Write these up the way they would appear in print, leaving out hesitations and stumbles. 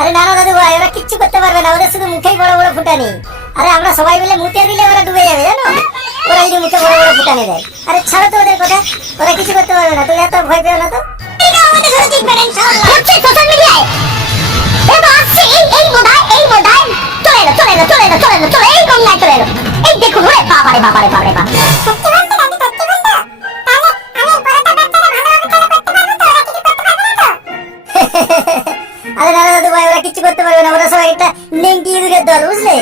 আরে না না দাদু ভাই, ওরা কিচ্ছু করতে পারবে না, ওদের শুধু মুখেই বড় বড় ফুটানি। আরে আমরা সবাই মিলে মুতে দিলে ওরা ডুবে যাবে জানো, ওরা যদি মুখে বড় বড় ফুটানি দেয়। আরে ছাড়ো তো ওদের কথা, ওরা কিছু করতে পারবে না, তুমি এত ভয় পেও না তো। সোশ্যাল মিডিয়ায় এই গঙ্গায় চলে এলো, এই দেখুন ওরে বাবারে বাবারে বাবারে বাবা। আরে না দাদু ভাই, ওরা কিছু করতে পারবে না, ওরা সবাই একটা নেংটি ইঁদুরের দল, বুঝলে?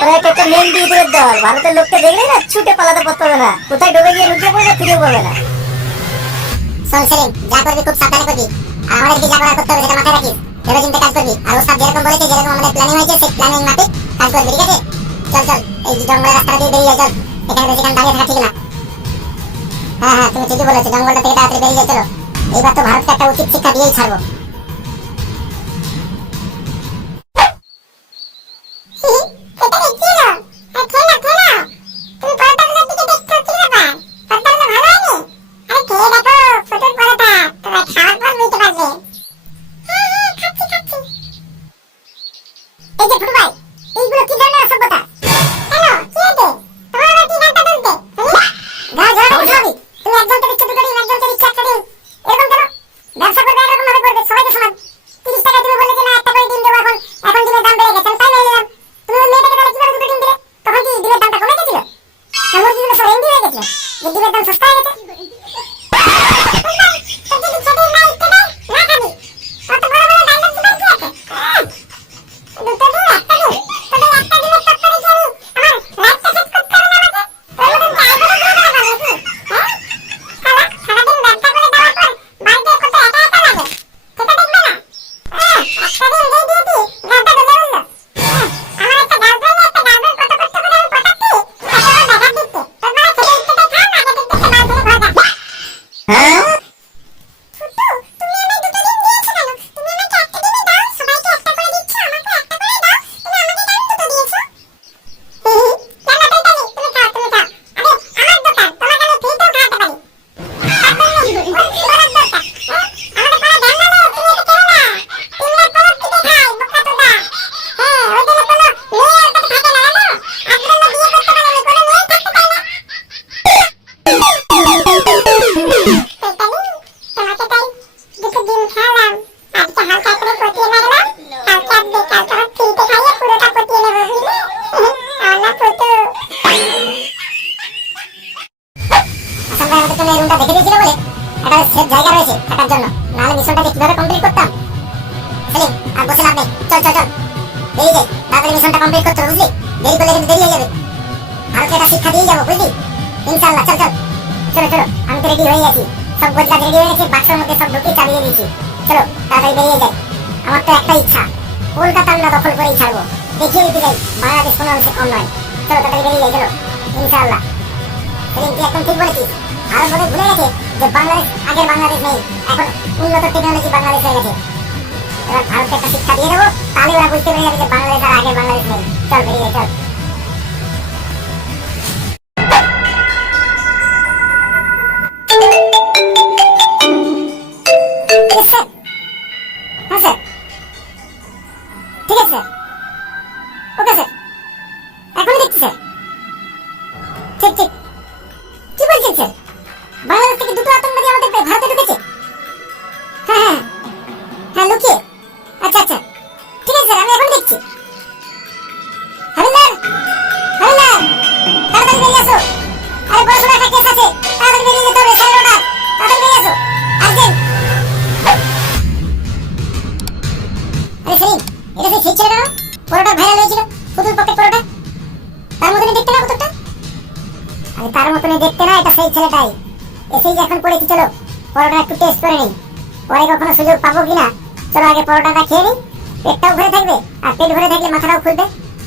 ওরা একটা নেংটি ইঁদুরের দল, ভারতের লোককে দেখলে না ছুটে পালাতে পথ পাবে না, কোথায় ডুবে গিয়ে লুকিয়ে পড়বে ফিরেও পাবে না। শোন সেলিম, যা করবি খুব সাবধানে করবি, আর আমাদেরকে যা করার করতে হবে সেটা মাথায় রাখিস, ভেবে চিন্তে কাজ করবি। আর ওস্তাদ যেরকম বলেছে, যেরকম আমাদের প্ল্যানিং হয়েছে সেই প্ল্যানিং মাফিক কাজ করবি, ঠিক আছে? চল চল, এই জঙ্গলের রাস্তা দিয়ে বেরিয়ে যাই, চল, এখানে বেশিক্ষণ দাঁড়িয়ে থাকা ঠিক না। হ্যাঁ হ্যাঁ, তুমি ঠিকই বলেছো, জঙ্গলটা থেকে তাড়াতাড়ি বেরিয়ে যাই, চলো। এইবার তো ভারতকে একটা উচিত শিক্ষা দিয়েই ছাড়বো। আমার তো একটা ইচ্ছা, কলকাতা আমরা দখল করেই ছাড়বো, দেখিয়ে দিতে চাই বাংলাদেশ কোনো অংশে কম নয়। চলো তাড়াতাড়ি বেরিয়ে যাই, চলো ইনশাআল্লাহ। সেদিন তুই একদম ঠিক বলেছিস, ভারত বোধহয় ভুলে গেছে যে বাংলাদেশ আগের বাংলাদেশ নেই, এখন উন্নত টেকনোলজি বাংলাদেশ হয়ে গেছে। এবার ভারতকে একটা শিক্ষা দিয়ে দেবো, তাহলে ওরা বুঝতে পেরে যাবে যে বাংলাদেশ আর আগের বাংলাদেশ নেই। চল বেরিয়ে যাই, চল। তার মতন দেখতে না, এটা সেই ছেলেটাই। এসেই এখন পড়েছি, চলো পরোটা একটু টেস্ট করে নিই, পরে কখনো সুযোগ পাবো কিনা। চলো আগে পরোটাটা খেয়ে নিই, পেটটাও ভরে থাকবে, আর পেট ভরে থাকলে মাথাটাও খুলবে।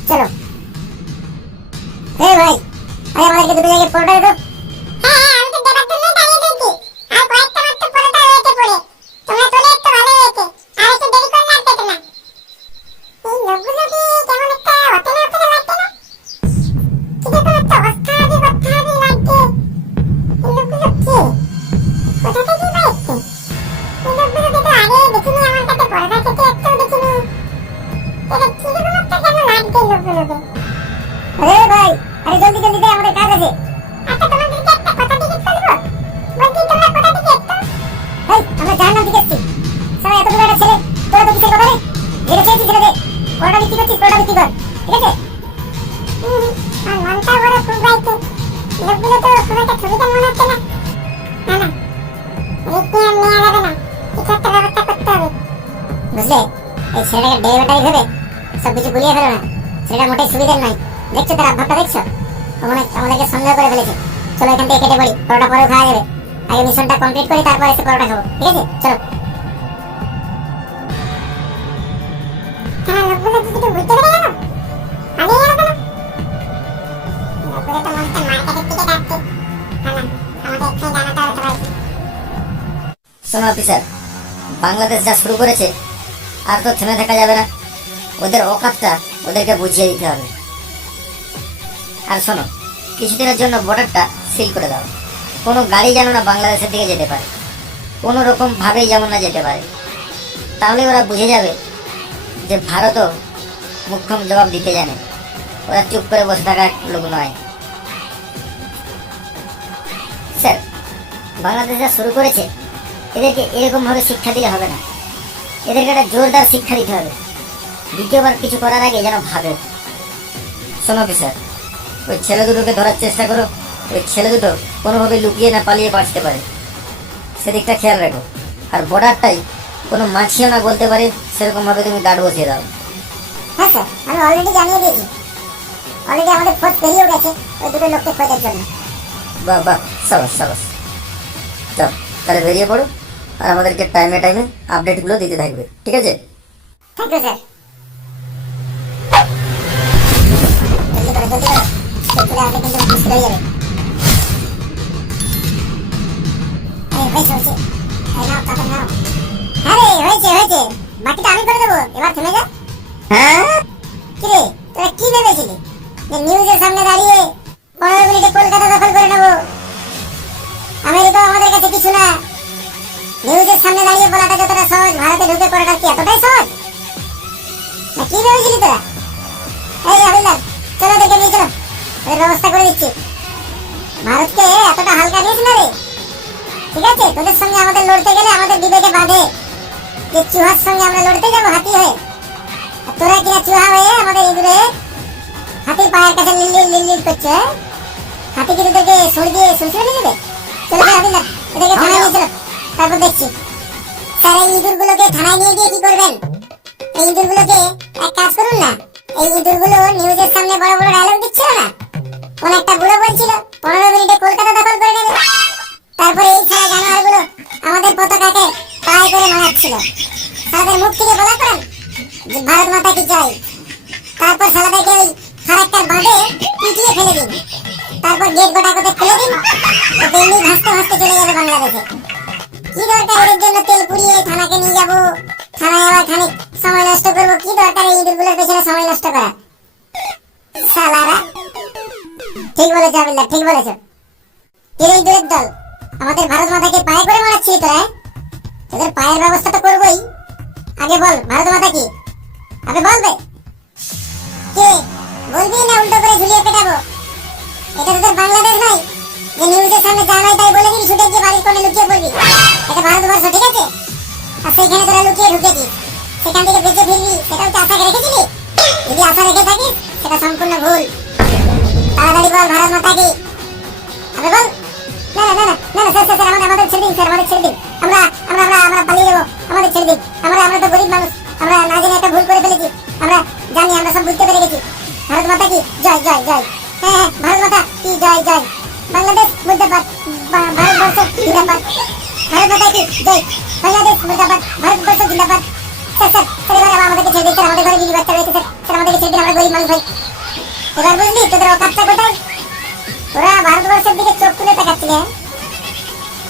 চলো এই ভাই, আরে আমাদেরকে দুটো জায়গায় পরোটা দিতো। লোকগুলোকে। আরে ভাই, আরে জলদি জলদি দে, আমাদের কাজ আছে। আচ্ছা তোমাদেরকে একটা কথা জিজ্ঞেস করবো, বলছি তোমরা কোথা থেকে এসছো? এই আমরা জাহান্নাম থেকে এসেছি। সারা এতগুলো একটা ছেলে, তোরা তো কিসের কথা রে? যেটা চেয়েছিস সেটা দে, পরোটা বিক্রি করছিস পরোটা বিক্রি কর, ঠিক আছে? আর মনটা বড় খুব বাইতে, লোকগুলো তো খুব একটা ছবিটা মনে হচ্ছে না। না না, রিক্কি আর নেওয়া যাবে না, কিছু একটা ব্যবস্থা করতে হবে। বুঝলে, এই ছেলেটাকে ডেলিভারি ভেবে সব কিছু গুলিয়ে ফেলো না। ছেলেটা মোটেই সুবিধার নয়। দেখছো তার ভাবটা দেখছো? ও মনে আমাদেরকে সন্দেহ করে ফেলেছে। চলো এখান থেকে কেটে পড়ি, পরোটা পরেও খাওয়া যাবে। আগে মিশনটা কমপ্লিট করি, তারপর এসে পরোটা খাবো, ঠিক আছে? চলো। হ্যাঁ, লোকগুলো কি কিছু বুঝতে পেরে গেল? পালিয়ে গেল কেন? লোকগুলো তো মনে হচ্ছে মার্কেটের দিকে যাচ্ছে। না না, আমাদের এখানে জানাতে হবে সবাইকে। শোনো অফিসার, বাংলাদেশ যা শুরু করেছে আর তো থেমে থাকা যাবে না। ওদের অকাতটা ওদেরকে বুঝিয়ে দিতে হবে। আর শোনো, কিছুদিনের জন্য বর্ডারটা সিল করে দাও। কোনো গাড়ি যেন না বাংলাদেশের দিকে যেতে পারে, কোনো রকম ভাবেই যেমন না যেতে পারে। তাহলে ওরা বুঝে যাবে যে ভারতও মুখ্যম জবাব দিতে জানে। ওরা চুপ করে বসে থাকার লোক নয়। স্যার, বাংলাদেশ যা শুরু করেছে এদেরকে এরকম ভাবে শিক্ষা দিলে হবে না। এদেরকে একটা জোরদার শিক্ষা দিতে হবে। দ্বিতীয়বার কিছু করার আগে যেন ভাবে। শোনো অফিসার, ওই ছেলে দুটোকে ধরার চেষ্টা করো। ওই ছেলে দুটো কোনোভাবে লুকিয়ে না পালিয়ে বাঁচতে পারে, সেদিকটা খেয়াল রাখো। আর বর্ডারটাই কোনো মাছিও না বলতে পারে, সেরকম ভাবে তুমি গার্ড বসিয়ে দাও। হ্যাঁ স্যার, আমি অলরেডি জানিয়ে দিয়েছি। অলরেডি আমাদের খোঁজ বেরিয়েও গেছে ওই দুটো লোককে খোঁজার জন্য। বাহ বাহ, সাবাস সাবাস। চল তাহলে বেরিয়ে পড়ো, আর আমাদেরকে টাইমে টাইমে আপডেটগুলো দিতে থাকবে, ঠিক আছে? Thank you sir. জলদি করো জলদি করো, চলে আসলে কিন্তু মুশকিল হয়ে যাবে। হয়েছে হয়েছে, নাও চাপা নাও। হ্যাঁ রে, হয়েছে হয়েছে, বাকিটা আমি করে দেবো, এবার থেমে যা। হ্যাঁ, কিরে, তোরা কি ভেবেছিলি যে নিউজের সামনে দাঁড়িয়ে 15 মিনিটে কলকাতা দখল করে নেবো? আমেরিকা আমাদের কাছে কিছু না। নিউজের সামনে দাঁড়িয়ে বলাটা যতটা সহজ, ভারতে ঢুকে পড়াটা কি এতটাই সহজ? না কি ভেবেছিলি তোরা? এই হাবিলদার, চলো দেখে নিয়ে চলো, এর ব্যবস্থা করে দিচ্ছি। ভারতকে এতটা হালকা নিস না রে, ঠিক আছে? তোদের সঙ্গে আমাদের লড়তে গেলে আমাদের বিবেকে বাঁধে যে চুহার সঙ্গে আমরা লড়তে যাবো হাতি হয়ে। আর তোরা কিনা চুহা হয়ে আমাদের ইঁদুরে হাতির পায়ের কাছে লিল করছে। হাতি কি তোদেরকে সর দিয়ে সুরসুরে নিয়ে যাবে? চলো হাবিলদার, এদেরকে থানায় নিয়ে চলো, তারপর দেখছি। স্যার, এই ইঁদুরগুলোকে থানায় নিয়ে গিয়ে কি করবেন? এই ইঁদুরগুলোকে এক কাজ করুন না, এই ইঁদুরগুলো নিউজের সামনে বড় বড় ডায়লগ দিচ্ছিল না? কোন একটা বুড়ো বলছিল 15 মিনিটে কলকাতা দখল করে নেবে। তারপরে এই সারা জানোয়ারগুলো আমাদের পতাকাকে পায়ে করে মারাচ্ছিল। তাদের মুখ থেকে বলা করেন যে ভারত মাতা কি জয়। তারপর সালাদেরকে ওই ফারাক্কার বাঁধে পিটিয়ে ফেলে দিন, তারপর গেট গোটা করে খুলে দিন, তো এমনি ভাসতে ভাসতে চলে যাবে বাংলাদেশে। কি দরকার এদের জন্য তেল পুড়িয়ে থানাকে নিয়ে যাবো, থানায় আবার খানিক সময় নষ্ট করবো? কি দরকার এই ইঁদুরগুলোর পেছনে সময় নষ্ট করা? সালারা, ঠিক বলেছো আবিল্লা, ঠিক বলেছো। এই ইঁদুরের দল, আমাদের ভারত মাতাকে পায়ে করে মারাচ্ছিলি তোরা? তোদের পায়ের ব্যবস্থা তো করবোই। আগে বল ভারত মাতা কি? আগে বলবে কে? বলবি না উল্টো করে ঝুলিয়ে পেটাবো? এটা তোদের বাংলাদেশ নয় যে নিউজের সামনে যা নয় তাই বলে দিবি, ছুটে গিয়ে বাড়ির কোণে লুকিয়ে পড়বি। এটা ভারতবর্ষ, ঠিক আছে? আর সেইখানে তোরা লুকিয়ে ঢুকেছিস, সেখান থেকে বেঁচে ফিরবি সেটাও কি আশা রেখেছিলি? যদি আশা রেখে থাকিস সেটা সম্পূর্ণ ভুল। তাড়াতাড়ি বল ভারত মাতা কি? আবে বল। না না না না না স্যার স্যার, আমাদের ছেড়ে দিন স্যার, আমাদের ছেড়ে দিন। আমরা আমরা আমরা আমরা পালিয়ে যাবো, আমাদের ছেড়ে দিন। আমরা তো গরিব মানুষ, আমরা না জেনে একটা ভুল করে ফেলেছি। আমরা জানি, আমরা সব বুঝতে পেরে গেছি। ভারত মাতা কি জয় জয় জয়। হ্যাঁ হ্যাঁ, ভারত মাতা কি জয় জয়। বাংলাদেশ মুর্দাবাদ, ভারতবর্ষ জিন্দাবাদ। ভারত মাতা কি জয়, বাংলাদেশ মুর্দাবাদ, ভারতবর্ষ জিন্দাবাদ। স্যার স্যার স্যার, এবার আমাদেরকে ছেড়ে দিন স্যার, আমাদের ঘরে বিবি বাচ্চা রয়েছে স্যার, স্যার আমাদেরকে ছেড়ে দিন, আমরা গরিব মানুষ ভাই। এবার বুঝলি তোদের অকাতটা কোথায়? ওরা ভারতবর্ষের দিকে চোখ তুলে তাকাচ্ছিল।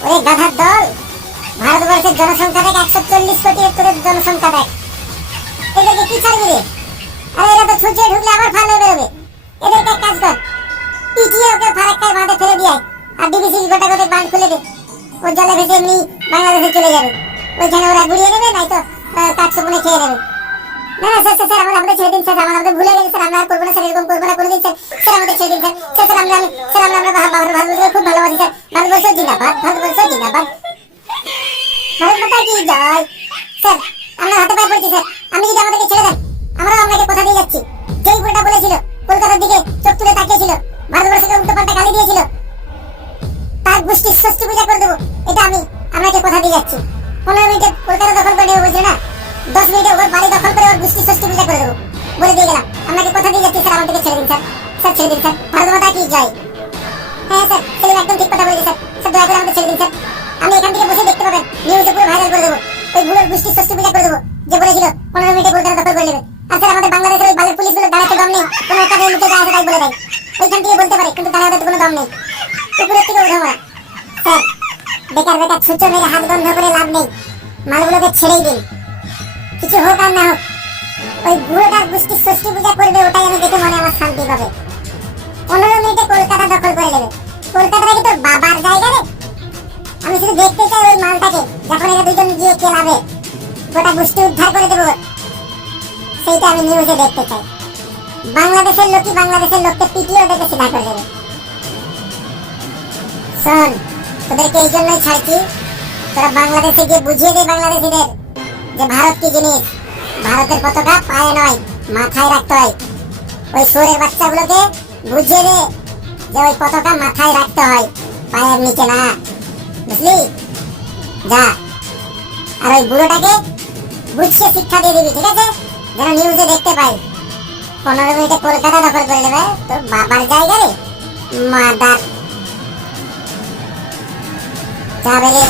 ওরে গাধার দল, ভারতবর্ষের জনসংখ্যা দেখ 140 কোটি, তোদের জনসংখ্যা দেখ। এদেরকে কি ছাড়বি রে? আরে এরা তো ছুটে ঢুকলে আবার ফাল হয়ে বেরোবে। এদেরকে এক কাজ কর, পিটিয়ে ওকে ফারাক্কার বাঁধে ফেলে দিয়ে আর ডিবিসি গোটা গোটা বাঁধ খুলে দে। ও জলে ভেসে এমনি বাংলাদেশে চলে যাবে। ওইখানে ওরা গুড়িয়ে নেবে, নয়তো কাঠ সুপুনে খেয়ে নেবে। না না স্যার স্যার আমাদের ছেড়ে দিন স্যার, আমাদের ভুলে গেছে স্যার, আমরা আর করবো না স্যার, এরকম করবো না কোনোদিন স্যার, স্যার আমাদের ছেড়ে দিন স্যার, স্যার স্যার আমরা ভারতবর্ষকে খুব ভালোবাসি স্যার, ভারতবর্ষ জিন্দাবাদ, ভারতবর্ষ জিন্দাবাদ, ভারত মাতা কি জয়। স্যার আমরা হাতে পায়ে পড়ছি স্যার, আপনি যদি আমাদেরকে ছেড়ে দেন আমরাও আপনাকে কথা দিয়ে যাচ্ছি, যেই বুড়োটা বলেছিল কলকাতার দিকে চোখ তুলে তাকিয়েছিল, ভারতবর্ষকে উল্টো পাল্টা গালি দিয়েছিল, তার গোষ্ঠীর ষষ্ঠী পূজা করে দেবো, এটা আমি আপনাকে কথা দিয়ে যাচ্ছি। 15 মিনিটে কলকাতা দখল করে নেবো বলছিল না, 10 মিনিটে ওর বাড়ি দখল করে ওর গোষ্ঠীর ষষ্ঠী পূজা করে দেবো, বলে দিয়ে গেলাম। আপনাকে কথা দিয়ে যাচ্ছি স্যার, আমাদেরকে ছেড়ে দিন স্যার, স্যার ছেড়ে দিন স্যার, ভারত মাতা কি জয়। হ্যাঁ স্যার সেলিম একদম ঠিক কথা বলেছে স্যার, স্যার দয়া করে আমাদের ছেড়ে দিন স্যার, আমি এখান থেকে বসে দেখতে পাবেন, নিউজে পুরো ভাইরাল করে দেবো, ওই বুড়োর গোষ্ঠীর ষষ্ঠী পূজা করে দেবো যে বলেছিল 15 মিনিটে কলকাতা দখল করে নেবে। আর স্যার আমাদের বাংলাদেশের ওই বালের পুলিশগুলো দাঁড়াতে দম নেই, কোনো একটা মুখে যা আছে তাই বলে দেয়, ওইখান থেকে বলতে পারে কিন্তু দাঁড়াতে কোনো দম নেই, উপরের থেকে উঠে মারা। স্যার বেকার বেকার ছুঁচো মেরে হাত বন্ধ করে লাভ নেই, মালগুলোকে ছেড়েই দিন, কিছু হোক আর না হোক ওই বুড়োটার গোষ্ঠীর ষষ্ঠী পূজা করবে, ওটাই আমি দেখে মনে আমার শান্তি পাবে। 15 মিনিটে কলকাতা দখল করে নেবে, কলকাতাটা কি তোর বাবার জায়গা রে? আমি শুধু দেখতে চাই ওই মালটাকে, যখন এরা দুজন গিয়ে কেলাবে গোটা গোষ্ঠী উদ্ধার করে দেবো, সেইটা আমি নিউজে দেখতে চাই। বাংলাদেশের লোকই বাংলাদেশের লোককে পিটিয়ে ওদেরকে সিধা করে দেবে। শোন তোদেরকে এই জন্যই ছাড়ছি, তোরা বাংলাদেশে গিয়ে বুঝিয়ে দে বাংলাদেশিদের যে ভারত কি জিনিস, ভারতের পতাকা পায়ে নয় মাথায় রাখতে হয়। ওই শুয়োরের বাচ্চাগুলোকে বুঝিয়ে দে যে ওই পতাকা মাথায় রাখতে হয়, পায়ের নিচে না, বুঝলি? যা, আর ওই বুড়োটাকে বুঝিয়ে শিক্ষা দিয়ে দিবি, ঠিক আছে? যেন নিউজে দেখতে পাই 15 মিনিটে কলকাতা দখল করে নেবে, তোর বাবার জায়গা রে মাদার। যা বেরিয়ে